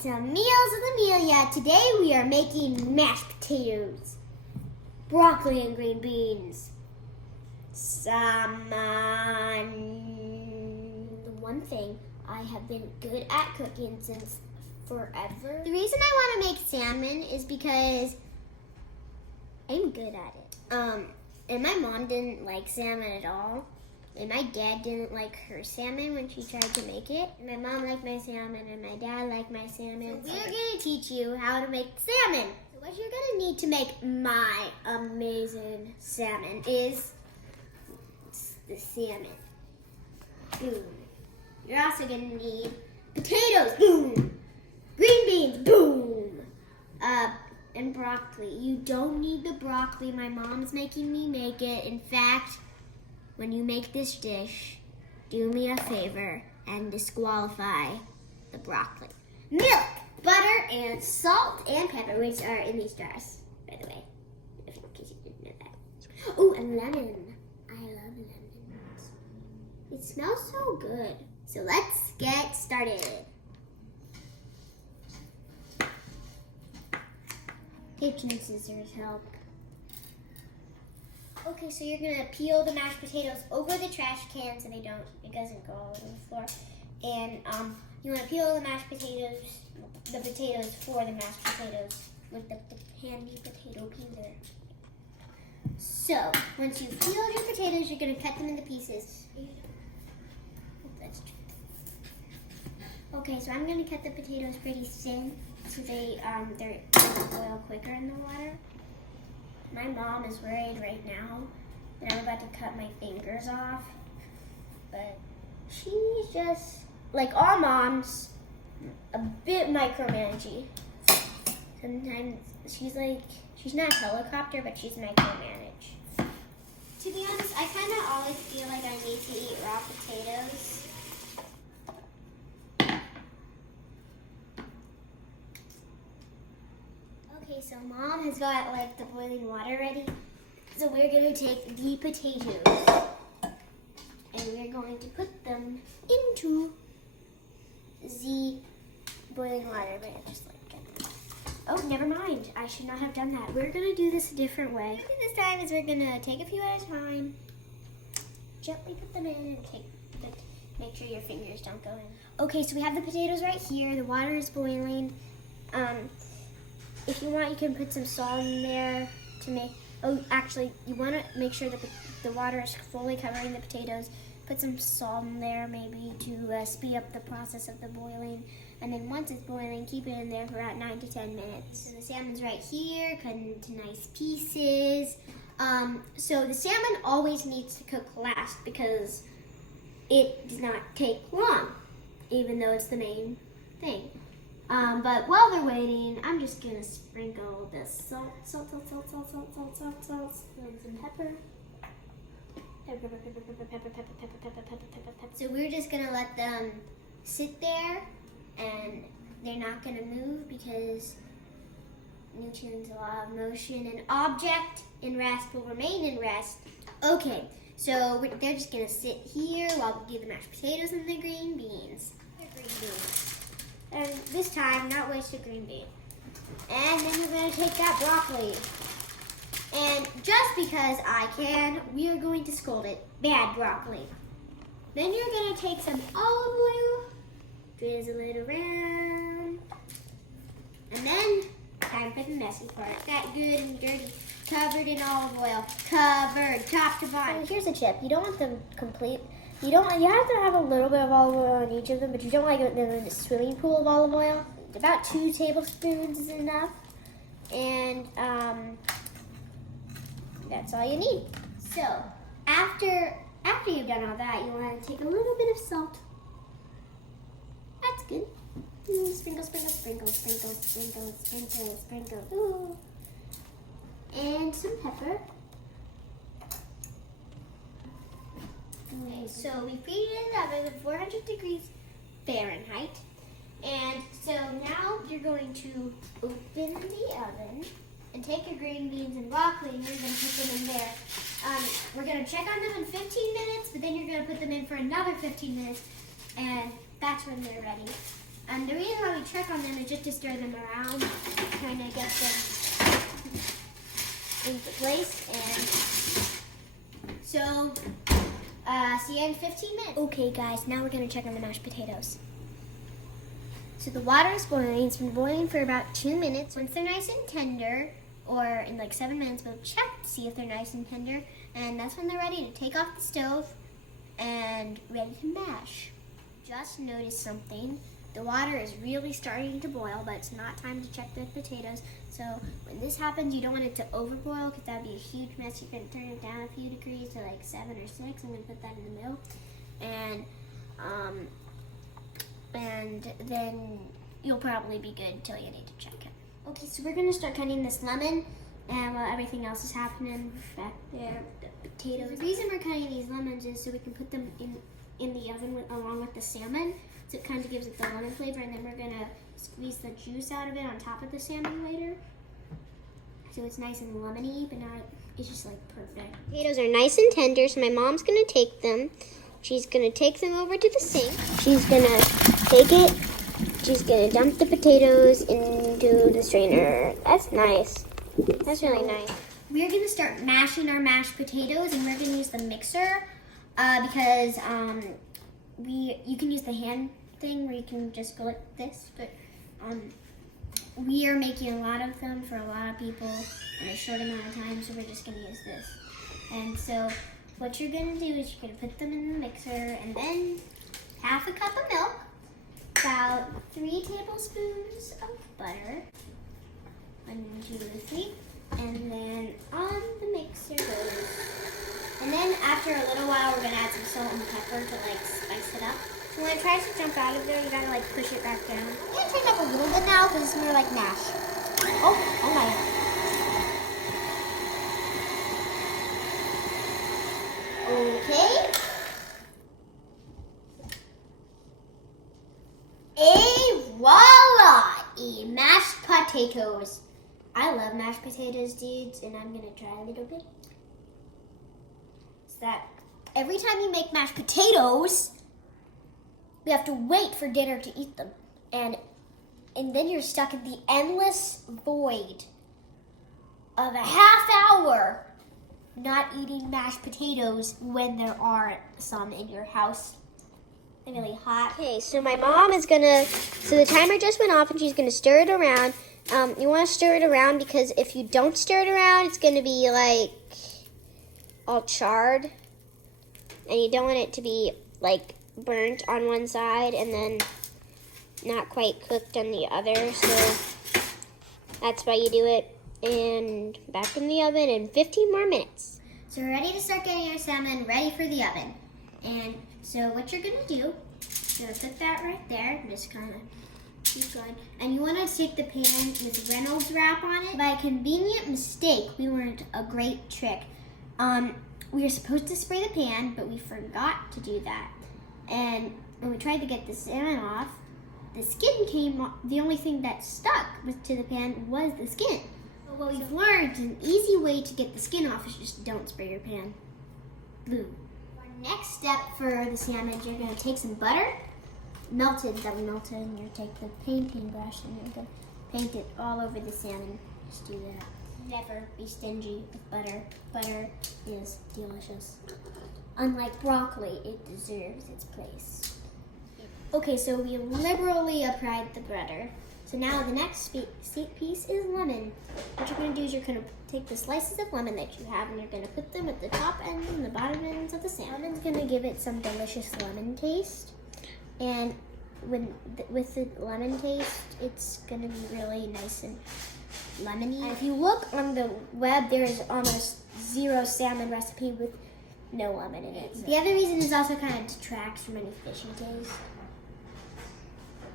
to Meals with Amelia. Today we are making mashed potatoes, broccoli and green beans, salmon. The one thing I have been good at cooking since forever. The reason I want to make salmon is because I'm good at it. And my mom didn't like salmon at all. And my dad didn't like her salmon when she tried to make it. My mom liked my salmon and my dad liked my salmon. So we're gonna teach you how to make salmon. So what you're gonna need to make my amazing salmon is the salmon. Boom. You're also gonna need potatoes. Boom. Green beans. Boom. And broccoli. You don't need the broccoli. My mom's making me make it. In fact, when you make this dish, do me a favor and disqualify the broccoli. Milk, butter, and salt and pepper, which are in these jars, by the way, in case you didn't know that. Oh, and lemon. I love lemons. It smells so good. So let's get started. Kitchen scissors help. Okay, so you're gonna peel the mashed potatoes over the trash can so it doesn't go all over the floor. And you wanna peel the mashed potatoes, the potatoes for the mashed potatoes with the handy potato peeler. So, once you've peeled your potatoes, you're gonna cut them into pieces. Okay, so I'm gonna cut the potatoes pretty thin so they're boil quicker in the water. My mom is worried right now that I'm about to cut my fingers off, but she's just, like all moms, a bit micromanagey. Sometimes she's not a helicopter, but she's micromanaged. To be honest, I kind of always feel like I need to eat raw potatoes. Okay, so Mom has got the boiling water ready. So we're gonna take the potatoes and we're going to put them into the boiling water. Oh, never mind. I should not have done that. We're gonna do this a different way. What we're gonna do this time is we're gonna take a few at a time, gently put them in, and make sure your fingers don't go in. Okay, so we have the potatoes right here. The water is boiling. If you want, you can put some salt in there to make, actually, you want to make sure that the water is fully covering the potatoes. Put some salt in there maybe to speed up the process of the boiling. And then once it's boiling, keep it in there for about 9 to 10 minutes. So the salmon's right here, cut into nice pieces. So the salmon always needs to cook last because it does not take long, even though it's the main thing. But while they're waiting, I'm just gonna sprinkle the salt, and some pepper. So we're just gonna let them sit there, and they're not gonna move because Newton's law of motion, an object in rest will remain in rest. Okay, so they're just gonna sit here while we do the mashed potatoes and the green beans. And this time, not waste a green bean. And then we're gonna take that broccoli. And just because I can, we are going to scold it. Bad broccoli. Then you're gonna take some olive oil, drizzle it around. And then, time for the messy part. That good and dirty, covered in olive oil. Covered, top to bottom. Here's a tip. You don't want them complete. You have to have a little bit of olive oil on each of them, but you don't like them in a swimming pool of olive oil. About 2 tablespoons is enough. And that's all you need. So after you've done all that, you want to take a little bit of salt. That's good. Sprinkle, sprinkle, sprinkle, sprinkle, sprinkle, sprinkle, sprinkle. Ooh. And some pepper. Okay, so we preheated the oven at 400 degrees Fahrenheit. And so now you're going to open the oven and take your green beans and broccoli and you're going to put them in there. We're going to check on them in 15 minutes, but then you're going to put them in for another 15 minutes, and that's when they're ready. And the reason why we check on them is just to stir them around, kind of get them into place. And so, see you in 15 minutes. Okay guys, now we're gonna check on the mashed potatoes. So the water is boiling. It's been boiling for about 2 minutes. Once they're nice and tender, or in like 7 minutes, we'll check to see if they're nice and tender. And that's when they're ready to take off the stove and ready to mash. Just noticed something. The water is really starting to boil, but it's not time to check the potatoes. So when this happens, you don't want it to overboil because that would be a huge mess. You're going to turn it down a few degrees to like 7 or 6. I'm going to put that in the middle. And then you'll probably be good until you need to check it. Okay, so we're going to start cutting this lemon, and while everything else is happening back there, the potatoes. The reason we're cutting these lemons is so we can put them in the oven along with the salmon. So it kind of gives it the lemon flavor, and then we're gonna squeeze the juice out of it on top of the salmon later. So it's nice and lemony, but not, it's just like perfect. Potatoes are nice and tender, so my mom's gonna take them. She's gonna take them over to the sink. She's gonna take it, she's gonna dump the potatoes into the strainer. That's nice. That's really nice. We're gonna start mashing our mashed potatoes, and we're gonna use the mixer because you can use the hand thing where you can just go like this, but we are making a lot of them for a lot of people in a short amount of time, so we're just going to use this. And so what you're going to do is you're going to put them in the mixer, and then half a cup of milk, about 3 tablespoons of butter, 1, 2, 3, and then on the mixer goes. And then after a little while, we're gonna add some salt and pepper to like spice it up. So when it tries to jump out of there, you gotta like push it back down. I'm gonna turn it up a little bit now because it's more like mash. Oh my. Okay. Et voila! Mashed potatoes. I love mashed potatoes, dudes, and I'm gonna try a little bit. That every time you make mashed potatoes, we have to wait for dinner to eat them. And then you're stuck in the endless void of a half hour not eating mashed potatoes when there are some in your house. They're really hot. Okay, so my mom is gonna, so the timer just went off and she's gonna stir it around. You wanna stir it around because if you don't stir it around, it's gonna be like all charred, and you don't want it to be like burnt on one side and then not quite cooked on the other, so that's why you do it. And back in the oven in 15 more minutes. So we're ready to start getting our salmon ready for the oven. And so what you're gonna do, you're gonna put that right there, just kind of keep going. And you want to take the pan with Reynolds wrap on it. By a convenient mistake, we learned a great trick. We were supposed to spray the pan, but we forgot to do that. And when we tried to get the salmon off, the skin came off. The only thing that stuck to the pan was the skin. But what we've learned, an easy way to get the skin off is just don't spray your pan. Boom. Our next step for the salmon, you're going to take some butter, double melted, and you take the painting brush and you're going to paint it all over the salmon. Just do that. Never be stingy with butter. Butter is delicious. Unlike broccoli, it deserves its place. Okay, so we liberally applied the butter. So now the next piece is lemon. What you're going to do is you're going to take the slices of lemon that you have and you're going to put them at the top ends and the bottom ends of the salmon. Lemon's going to give it some delicious lemon taste. And with the lemon taste, it's going to be really nice and lemony. And if you look on the web, there is almost 0 salmon recipe with no lemon in it. So. The other reason is also kind of detracts from any fishy taste.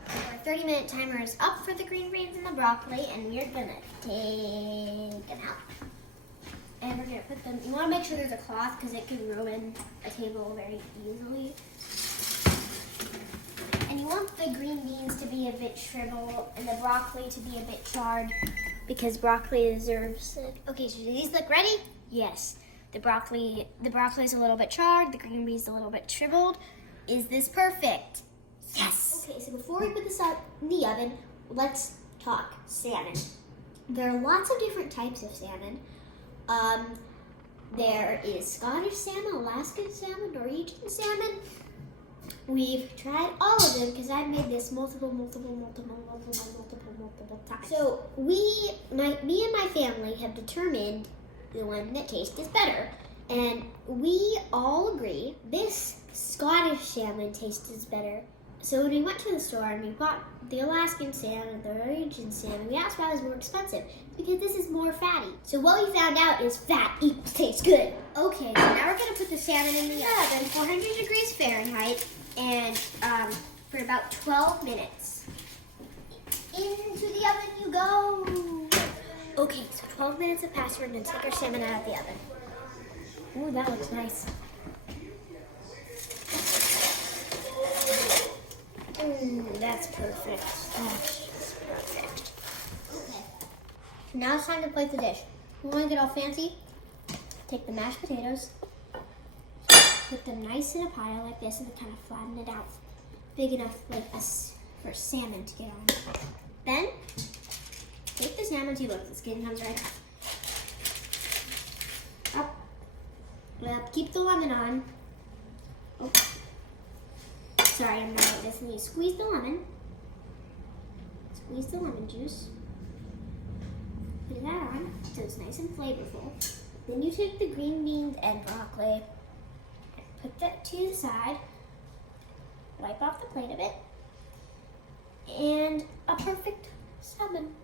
Our 30-minute timer is up for the green beans and the broccoli, and we're gonna take them out. And we're gonna put them, you wanna make sure there's a cloth because it can ruin a table very easily. And you want the green beans to be a bit shriveled and the broccoli to be a bit charred because broccoli deserves it. Okay, so do these look ready? Yes. The broccoli is a little bit charred, the green beans a little bit shriveled. Is this perfect? Yes. Okay, so before we put this out in the oven, let's talk salmon. There are lots of different types of salmon. There is Scottish salmon, Alaskan salmon, Norwegian salmon. We've tried all of them because I've made this multiple times. So me and my family have determined the one that tastes better. And we all agree this Scottish salmon tastes better. So when we went to the store and we bought the Alaskan salmon, the Norwegian salmon, we asked why it was more expensive. Because this is more fatty. So what we found out is fat equals tastes good. Okay, so now we're gonna put the salmon in the oven, 400 degrees Fahrenheit, and for about 12 minutes. Into the oven you go. Okay, so 12 minutes have passed. We're gonna take our salmon out of the oven. Ooh, that looks nice. That's perfect. That's perfect. Okay. Now it's time to plate the dish. We want to get all fancy. Take the mashed potatoes, put them nice in a pile like this, and kind of flatten it out, big enough like us for salmon to get on. Then take the salmon. See, look, the skin comes right up. Up. Keep the lemon on. Oh. Sorry, I'm not like this. And you squeeze the lemon. Squeeze the lemon juice. Put that on so it's nice and flavorful. Then you take the green beans and broccoli, put that to the side, wipe off the plate of it, and a perfect salmon.